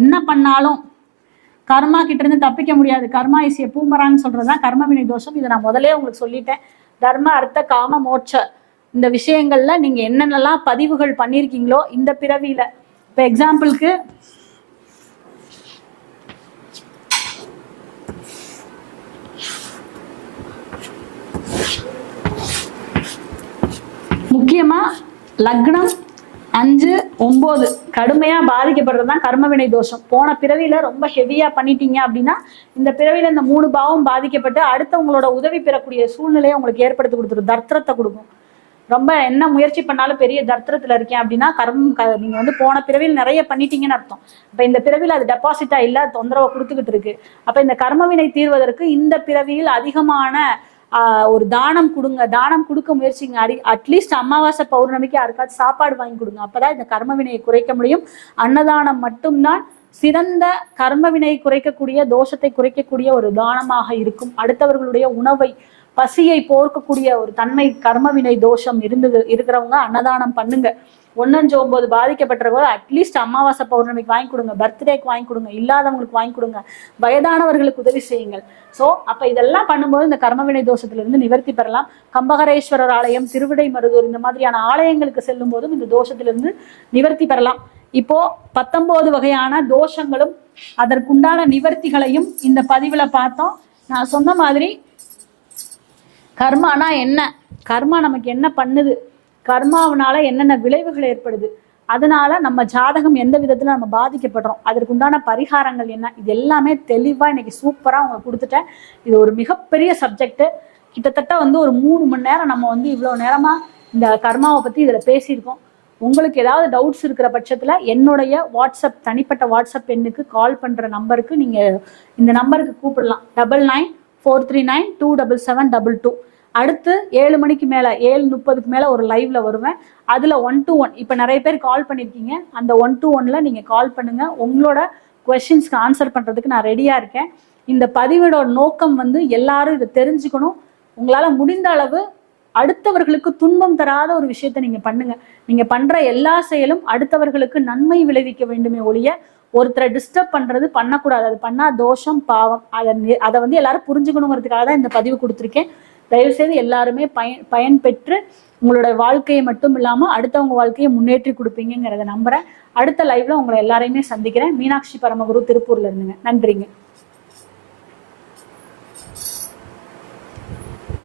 என்ன பண்ணாலும் கர்மா கிட்ட இருந்து தப்பிக்க முடியாது. கர்மா இசிய பூமரான்னு சொல்றதுதான் கர்ம வினை தோஷம். இதை நான் முதலே உங்களுக்கு சொல்லிட்டேன். தர்ம அர்த்த காம மோட்ச. இந்த விஷயங்கள்ல நீங்க என்னென்னலாம் பதிவுகள் பண்ணியிருக்கீங்களோ இந்த பிறவியில. இப்போ எக்ஸாம்பிளுக்கு முக்கியமா லக்னம் அஞ்சு ஒன்பது கடுமையா பாதிக்கப்படுறது தான் கர்மவினை தோஷம். போன பிறவியில ரொம்ப ஹெவியா பண்ணிட்டீங்க அப்படின்னா இந்த பிறவியில இந்த மூணு பாவம் பாதிக்கப்பட்டு அடுத்தவங்களோட உதவி பெறக்கூடிய சூழ்நிலையை உங்களுக்கு ஏற்படுத்தி கொடுத்துரும். தர்த்தத்தை கொடுக்கும். ரொம்ப என்ன முயற்சி பண்ணாலும் பெரிய தர்த்தத்துல இருக்கேன் அப்படின்னா கர்மம் க- நீங்க வந்து போன பிறவியில் நிறைய பண்ணிட்டீங்கன்னு அர்த்தம். அப்ப இந்த பிறவியில் அது டெபாசிட்டா இல்ல தொந்தரவை கொடுத்துக்கிட்டு இருக்கு. அப்ப இந்த கர்மவினை தீர்வதற்கு இந்த பிறவியில் அதிகமான ஒரு தானம் கொடுங்க தானம் கொடுக்க முயற்சிங்க. அடி அட்லீஸ்ட் அமாவாசை பௌர்ணமிக்கு யாருக்காச்சும் சாப்பாடு வாங்கி கொடுங்க. அப்பதான் இந்த கர்ம வினையை குறைக்க முடியும். அன்னதானம் மட்டும்தான் சிறந்த கர்மவினை குறைக்கக்கூடிய தோஷத்தை குறைக்கக்கூடிய ஒரு தானமாக இருக்கும். அடுத்தவர்களுடைய உணவை பசியை போர்க்கக்கூடிய ஒரு தன்மை கர்மவினை தோஷம் இருந்தது இருக்கிறவங்க அன்னதானம் பண்ணுங்க. ஒன்னஞ்சு ஒன்பது பாதிக்கப்பட்டவங்க அட்லீஸ்ட் அமாவாசை பௌர்ணமிக்கு வாங்கி கொடுங்க. பர்த்டேக்கு வாங்கி கொடுங்க. இல்லாதவங்களுக்கு வாங்கி கொடுங்க. வயதானவர்களுக்கு உதவி செய்யுங்கள். ஸோ அப்ப இதெல்லாம் பண்ணும்போது இந்த கர்மவினை தோஷத்திலிருந்து நிவர்த்தி பெறலாம். கம்பகரேஸ்வரர் ஆலயம் திருவிடை மருதூர் இந்த மாதிரியான ஆலயங்களுக்கு செல்லும் போதும் இந்த தோஷத்திலிருந்து நிவர்த்தி பெறலாம். இப்போ பத்தொன்பது வகையான தோஷங்களும் அதற்குண்டான நிவர்த்திகளையும் இந்த பதிவுல பார்த்தோம். நான் சொன்ன மாதிரி கர்மானா என்ன? கர்மா நமக்கு என்ன பண்ணுது? கர்மாவனால என்னென்ன விளைவுகள் ஏற்படுது? அதனால நம்ம ஜாதகம் எந்த விதத்துல நம்ம பாதிக்கப்படுறோம்? அதற்குண்டான பரிகாரங்கள் என்ன? இது எல்லாமே தெளிவா இன்னைக்கு சூப்பரா உங்களுக்கு கொடுத்துட்டேன். இது ஒரு மிகப்பெரிய சப்ஜெக்ட் கிட்டத்தட்ட வந்து ஒரு மூணு மணி நேரம் நம்ம வந்து இவ்வளவு நேரமா இந்த கர்மாவை பத்தி இதுல பேசியிருக்கோம். உங்களுக்கு ஏதாவது டவுட்ஸ் இருக்கிற பட்சத்துல என்னுடைய வாட்ஸ்அப் தனிப்பட்ட வாட்ஸ்அப் எண்ணுக்கு கால் பண்ற நம்பருக்கு நீங்க இந்த நம்பருக்கு கூப்பிடலாம். Double nine four three nine two double seven double two அடுத்து ஏழு மணிக்கு மேலே ஏழு முப்பதுக்கு மேலே ஒரு லைவ்ல வருவேன். அதில் ஒன் டு ஒன் இப்போ நிறைய பேர் கால் பண்ணியிருக்கீங்க அந்த ஒன் டு ஒன்ல நீங்கள் கால் பண்ணுங்க. உங்களோட கொஷின்ஸ்க்கு ஆன்சர் பண்ணுறதுக்கு நான் ரெடியாக இருக்கேன். இந்த பதிவோட நோக்கம் வந்து எல்லாரும் இதை தெரிஞ்சுக்கணும். உங்களால் முடிந்த அளவு அடுத்தவர்களுக்கு துன்பம் தராத ஒரு விஷயத்தை நீங்கள் பண்ணுங்க. நீங்கள் பண்ணுற எல்லா செயலும் அடுத்தவர்களுக்கு நன்மை விளைவிக்க வேண்டுமே ஒழிய ஒருத்தரை டிஸ்டர்ப் பண்ணுறது பண்ணக்கூடாது. அது பண்ணால் தோஷம் பாவம். அதை அதை வந்து எல்லாரும் புரிஞ்சுக்கணுங்கிறதுக்காக தான் இந்த பதிவு கொடுத்துருக்கேன். தயவு செய்து எல்லாருமே பயன் பயன் பெற்று உங்களோட வாழ்க்கையை மட்டும் இல்லாம அடுத்தவங்க வாழ்க்கையை முன்னேற்றி கொடுப்பீங்கிறத நம்புறேன். அடுத்த லைவ்ல உங்களை எல்லாரையுமே சந்திக்கிறேன். மீனாட்சி பரமகுரு திருப்பூர்ல இருந்துங்க. நன்றிங்க.